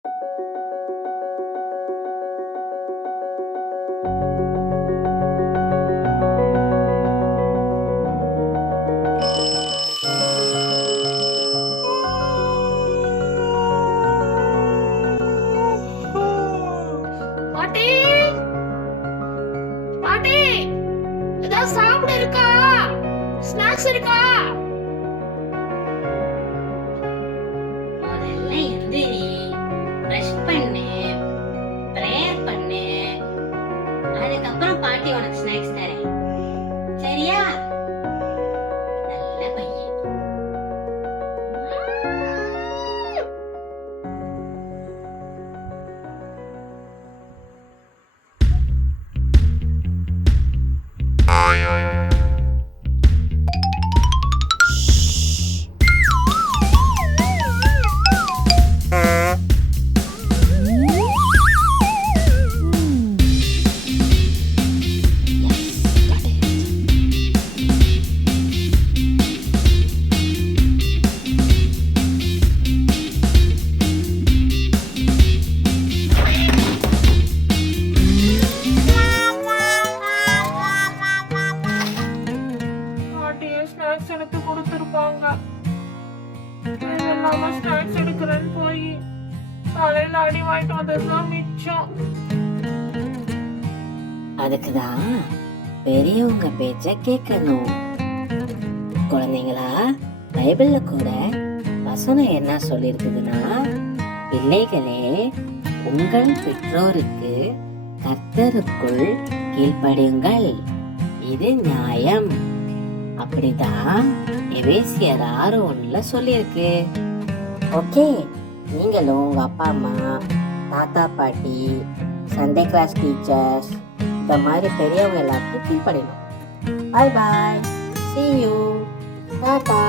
பாட்டி, பாட்டி, ஏதாவது சாப்பிட இருக்கா? ஸ்நாக்ஸ் இருக்கா? முதல்ல எந்திரி, பிரஷ் பண்ணு, பிரேயர் பண்ணு, அதுக்கப்புறம் பாட்டி உனக்கு ஸ்நாக்ஸ் தரேன். சரியா? நல்ல பையன். பாட்டியே ஸ்நாக்ஸ் எடுத்து கொடுத்துருப்பாங்க. இல்லாம ஸ்நாக்ஸ் எடுக்கிறேன்னு போய் காலையில அடி வாங்கிட்டு வந்ததுதான் மிச்சம். அதுக்குதான் பெரியவங்க பேச்ச கேட்கணும். குழந்தைங்களா, பைபிள்ல கூட வசனம் என்ன சொல்லிருக்குதுன்னா, பிள்ளைகளே உங்கள் பெற்றோருக்கு கர்த்தருக்குள் கீழ்ப்படியுங்கள், இது நியாயம். அப்படிதான் எபேசியர் 6:1 சொல்லியிருக்கு. ஓகே, நீங்களும் உங்க அப்பா அம்மா, தாத்தா பாட்டி, சண்டே கிளாஸ் டீச்சர்ஸ், இந்த மாதிரி பெரியவங்க எல்லாத்தையும் கீழ்ப்படியணும். பாய் பாய், see you, டாடா.